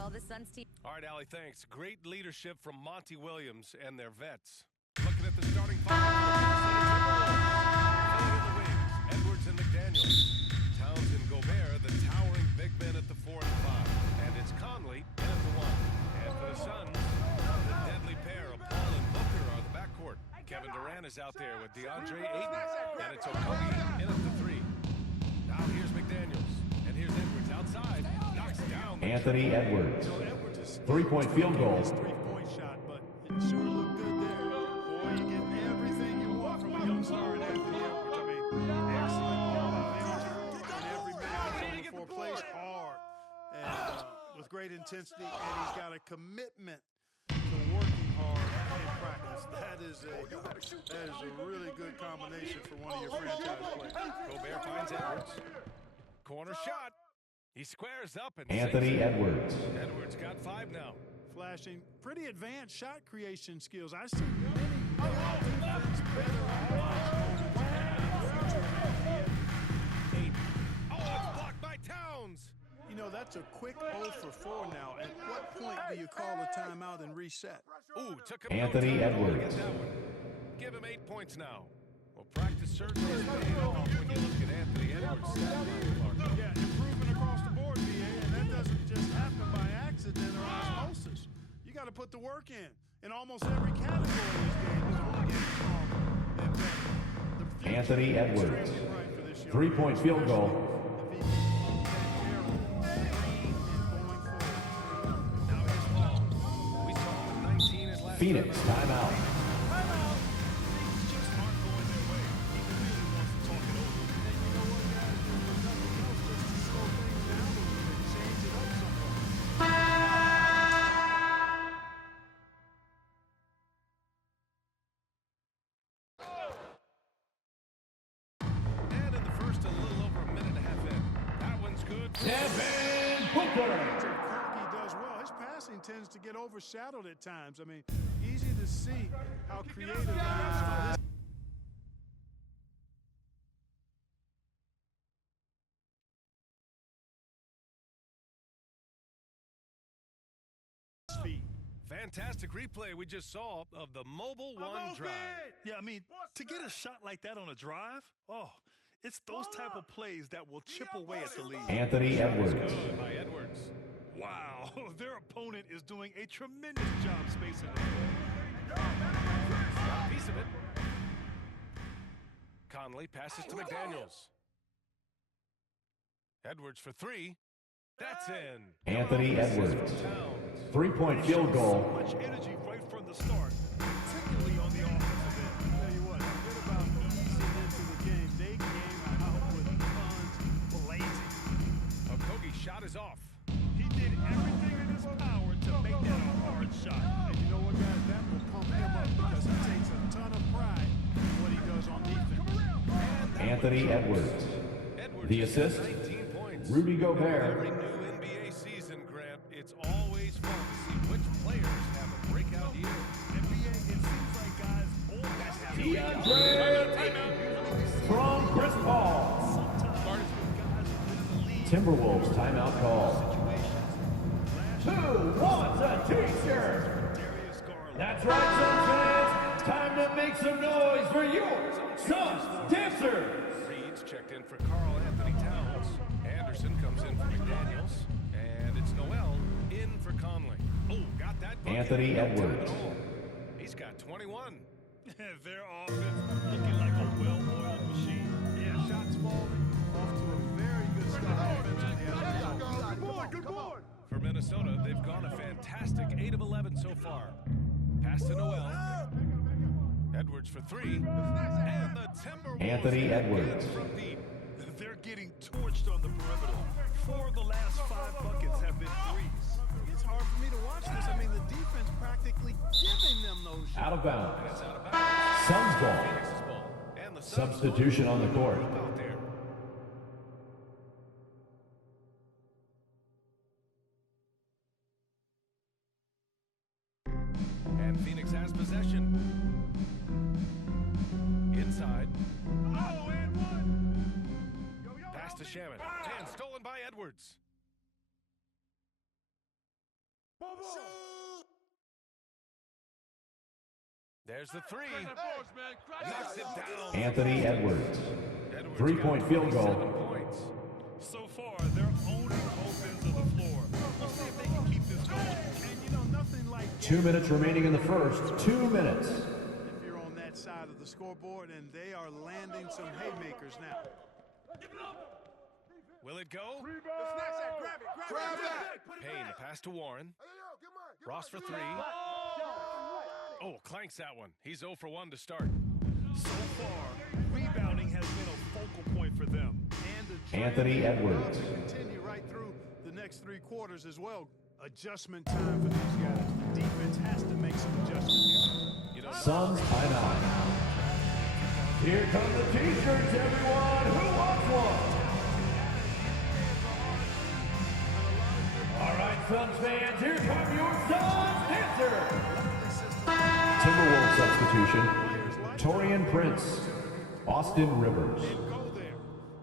Well, the Suns team. All right, Allie, thanks. Great leadership from Monty Williams and their vets. Looking at the starting five for the Wings, Edwards and McDaniels. Towns and Gobert, the towering big men at the 4 and 5. And it's Conley in at the 1. And for the Suns, the deadly pair of Paul and Booker are the backcourt. Kevin Durant is out there with DeAndre Ayton. And it's Okogie in at the 3. Now here's McDaniels. And here's Edwards outside. Knocks down Anthony Edwards. Three-point field goal. Three-point shot, but it sure looked good there. Boy, you get everything you want from a young star in Anthony Edwards. I mean, excellent all-out energy in every minute. Before plays hard and with great intensity, and he's got a commitment to working hard in practice. That is a really good combination for one of your franchise players. Gobert finds Edwards. Corner shot. He squares up and Anthony Edwards. Edwards got 5 now. Flashing pretty advanced shot creation skills. I see many defense better Ayton. Oh, it's blocked by Towns. You know, that's a quick 0 for 4 now. At what point do you call a timeout and reset? Ooh, took him Anthony no time Edwards. to get that one. Give him 8 points now. Well, practice certainly is paying off when you look at Anthony Edwards. Yeah, improvement across the board, VA, and that doesn't just happen by accident or osmosis. You got to put the work in almost every category this game is only getting stronger and better. The future Anthony is Edwards. extremely bright for this young Three-point man. field goal. The VP keep that arrow green and going forward. Now here's Paul. We saw him with 19 his last Phoenix time. timeout. Things just aren't going their way. He really wants to talk it over. And you know what, guys? There's nothing else just to slow things down a little bit, change it up somewhat. And in the first, a little over a minute and a half in. That one's good. Devin Booker. Kogi does well. His passing tends to get overshadowed at times. I mean, easy to see how creative he is from this. Feet. Fantastic replay we just saw of the Mobile One drive. Yeah, I mean, to get a shot like that on a drive, it's those type of plays that will chip away at the lead. Anthony Edwards. Good by Edwards. Wow, their opponent is doing a tremendous job spacing it. Got a piece of it. Conley passes to McDaniels. Edwards for 3. That's in. Anthony Edwards. Towns. Three-point field goal. So much energy right from the start, particularly on the offensive end. Tell you what, a bit about easing into the game. They came out with tons blazing. Okogie shot is off. He did everything in his power to make that a hard shot. And you know what, guys? That will pump him up because he takes a ton of pride in what he does on defense. Anthony Edwards. Edwards The has assist, 19 points. Rudy Every Gobert. new NBA season, Grant, it's always fun to see which players have a breakout year. NBA, it seems like guys always have DeAndre from Chris Paul. Timberwolves timeout call. Who wants a t-shirt? That's right, Suns fans. Time to make some noise for your Suns dancers. Reed's checked in for Karl Anthony Towns. Anderson comes in for McDaniels. And it's Noel in for Conley. Oh, got that bucket. Anthony No time Edwards. at all. He's got 21. their offense looking like a well-oiled machine. Yeah, shots falling off to a very good start offensively. Good boy. For Minnesota, they've gone a fantastic 8 of 11 so far. Pass to Noel. Edwards for 3. And the Timberwolves Anthony again Edwards. from deep. They're getting torched on the perimeter. 4 of the last 5 buckets have been threes. It's hard for me to watch this. I mean, the defense practically giving them those shots. Out of bounds. It's out of bounds. Suns ball. Phoenix's ball. And the Suns Substitution on the court. out there. And Phoenix has possession. Inside. Oh, and one. Pass to Shaman. And stolen by Edwards. There's the three. Knocks it down. Anthony Edwards. Edwards Three-point got field 27 goal. points. So far, they're owning both ends of the floor. We'll see if they can keep this going. And you know, nothing like 2 minutes remaining in the first. 2 minutes. if you're on that side of the scoreboard, and they are landing some haymakers now. Will it go? Grab it. Payne, the pass to Warren. Ross for three. Oh, clanks that one. He's 0 for 1 to start. So far, rebounding has been a focal point for them. And the trend Anthony Edwards. will continue right through the next 3 quarters as well. Adjustment time for these guys. The defense has to make some adjustments here. You know, Suns timeout. Here come the T-shirts, everyone. Who wants one? All right, Suns fans, here come your Suns dancers. Timberwolves substitution. Torian Prince. Austin Rivers. And go there.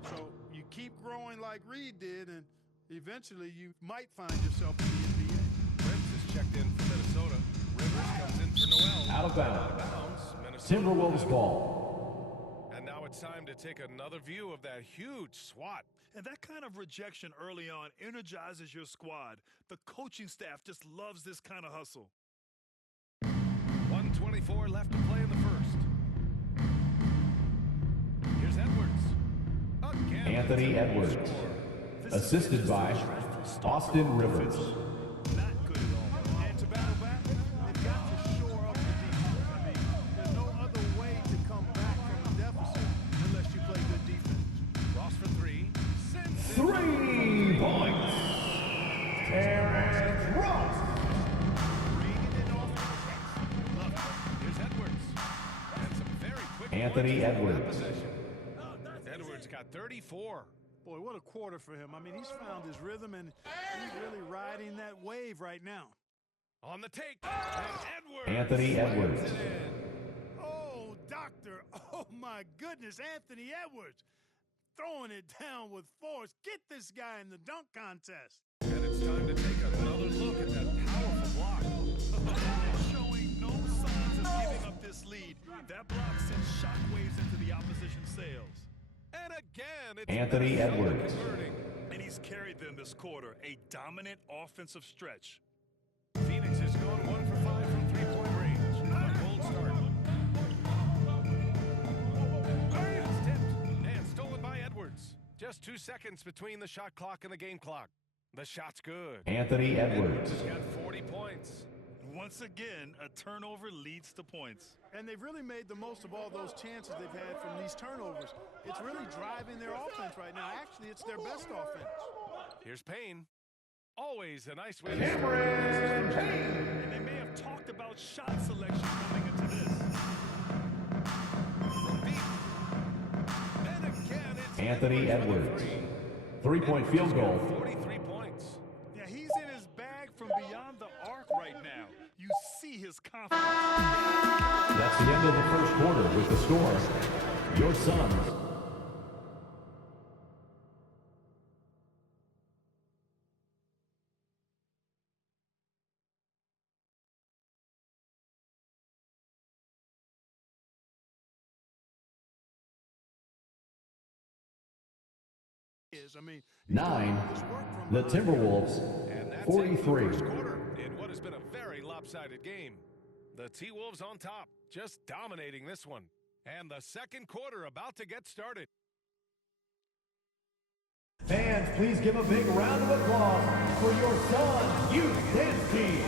So you keep growing like Reed did, and eventually you might find yourself in the NBA. Prince is checked in for Minnesota. Rivers comes in for Noel. Out of bounds. Out of bounds. Minnesota Timberwolves ball. And now it's time to take another view of that huge swat. And that kind of rejection early on energizes your squad. The coaching staff just loves this kind of hustle. 1:24 left to play in the first. Here's Edwards. Again. Anthony Edwards. Assisted by Austin Rivers. Not good at all. And to battle back, they've got to shore up the defense. I mean, there's no other way to come back from a deficit unless you play good defense. Ross for three. Sends it. 3 points. Terrence Ross. Bringing it off. Love it. Here's Edwards. And some very quick Anthony points from that Edwards. possession. Edwards got 34. Boy, what a quarter for him. I mean, he's found his rhythm, and he's really riding that wave right now. On the take. And Edwards. Anthony Edwards. slams it in. Oh, doctor. Oh, my goodness. Anthony Edwards throwing it down with force. Get this guy in the dunk contest. And it's time to take another look at that powerful block. They're showing no signs of giving up this lead. That block sends shockwaves into the opposition's sails. And again, it's Anthony Minnesota Edwards. converting. And he's carried them this quarter, a dominant offensive stretch. Phoenix has gone 1 for 5 from three-point range. A cold start. It's tipped and stolen by Edwards. Just 2 seconds between the shot clock and the game clock. The shot's good. Anthony Edwards. He's got 40 points. Once again, a turnover leads to points. And they've really made the most of all those chances they've had from these turnovers. It's really driving their offense right now. Actually, it's their best offense. Here's Payne. Always a nice way to Cameron start. Payne. And they may have talked about shot selection coming into this. From deep. And again, it's Anthony Edwards Edwards. with a three. 3-point field goal. 43 points. Yeah, he's in his bag from beyond the arc right now. You see his confidence. That's the end of the first quarter with the score. Your Suns. I mean, 9. this work from The behind. Timberwolves. And that's it for the 43. first quarter in what has been a very lopsided game. The T-Wolves on top, just dominating this one. And the second quarter about to get started. Fans, please give a big round of applause for your Suns youth dance team.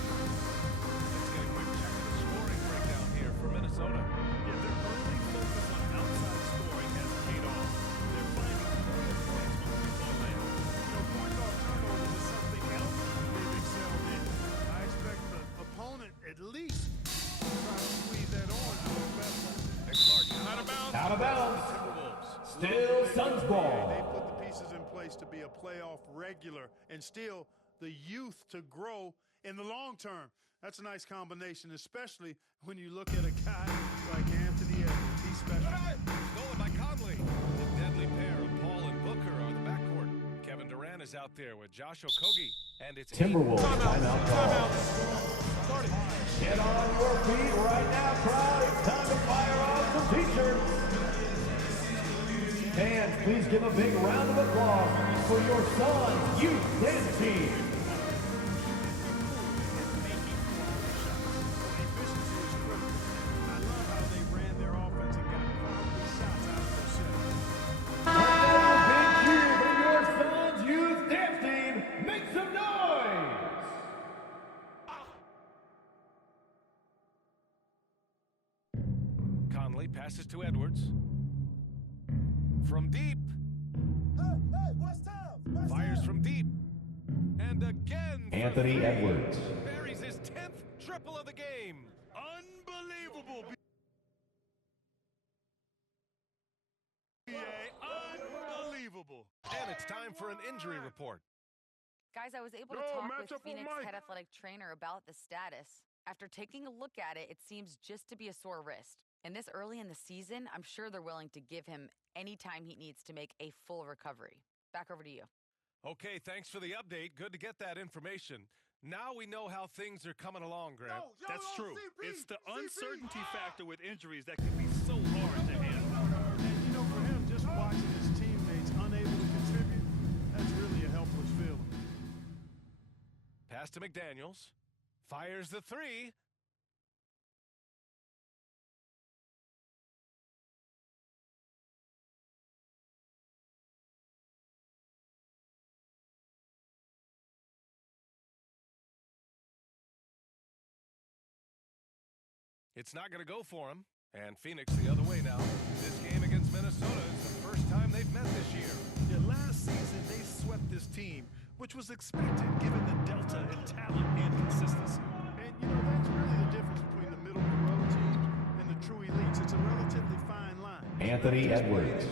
Let's get a quick check of the scoring breakdown here for Minnesota. Yeah, their early focus on outside scoring has paid off. They're finding plenty of points when the ball lands. You know, points off turnovers is something else they've excelled in. I expect the opponent at least to try to squeeze that on to the best. Nick Clark out of bounds. Out of bounds. Timberwolves. Still Suns They ball. put the pieces in place to be a playoff regular and still the youth to grow in the long term. That's a nice combination, especially when you look at a guy like Anthony Edwards. He's special. Stolen by Conley. The deadly pair of Paul and Booker are the backcourt. Kevin Durant Warren is out there with Josh Okogie. And it's Timberwolves timeout call. Get on your feet right now, crowd. It's time to fire off some t-shirts. Fans, please give a big round of applause for your son's youth dance team. Passes to Edwards. From deep. Fires from deep. And again. Anthony Edwards. Buries his 10th triple of the game. Unbelievable. Unbelievable. And it's time for an injury report. Guys, I was able to talk with Phoenix head athletic trainer about the status. After taking a look at it, it seems just to be a sore wrist. And this early in the season, I'm sure they're willing to give him any time he needs to make a full recovery. Back over to you. Okay, thanks for the update. Good to get that information. Now we know how things are coming along, Grant. That's true. It's the uncertainty factor with injuries that can be so hard to handle. And, you know, for him, just watching his teammates unable to contribute, that's really a helpless feeling. Pass to McDaniels. Fires the three. It's not going to go for him. And Phoenix the other way now. This game against Minnesota is the first time they've met this year. Yeah, last season they swept this team, which was expected given the delta in talent and consistency. And, you know, that's really the difference between the middle of the road teams and the true elites. It's a relatively fine line. Anthony Edwards.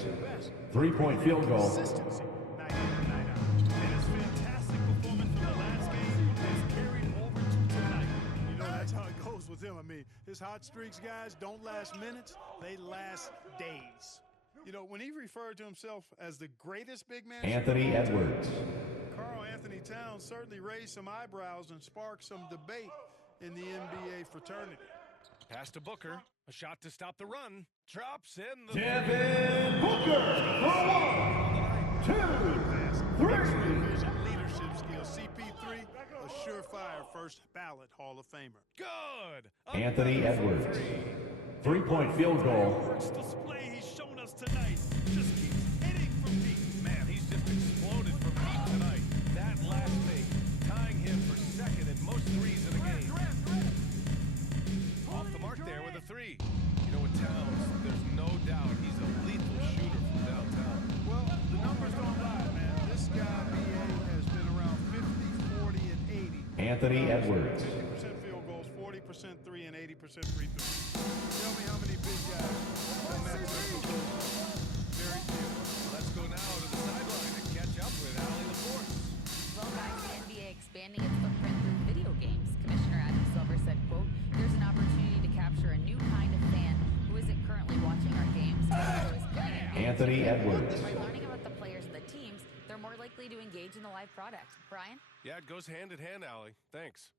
3-point field goal. Consistency. Night in and night out. And his fantastic performance from the last game has carried over to tonight. You know, that's how it goes with him. I mean, his hot streaks, guys, don't last minutes. They last days. You know, when he referred to himself as the greatest big man, Anthony Edwards. Karl Anthony Towns certainly raised some eyebrows and sparked some debate in the NBA fraternity. Pass to Booker. A shot to stop the run. Drops in the... Devin Booker for 1, 2, 3. Vision, leadership skills. CP3, a surefire first ballot Hall of Famer. Good! Anthony Edwards. 3-point field goal. First display he's shown us tonight just keeps hitting from deep. Man, he's just exploded from deep tonight. That last make, tying him for second in most threes in the game. Off the mark there with a three. You know, with Towns, there's no doubt he's a lethal shooter from downtown. Well, the numbers don't lie, man. This guy, BA, has been around 50, 40, and 80. Anthony Edwards. 50% field goals, 40% three, and 80% free throws. Tell me how many big guys on that list. Very few. Let's go now to the sideline and catch up with Allie LaForce. Well, guys, the NBA expanding its footprint through video games. Commissioner Adam Silver said, quote, "There's an opportunity to capture a new kind of fan who isn't currently watching our games, but also is playing games." Anthony Edwards. By learning about the players and the teams, they're more likely to engage in the live product. Brian? Yeah, it goes hand in hand, Allie. Thanks.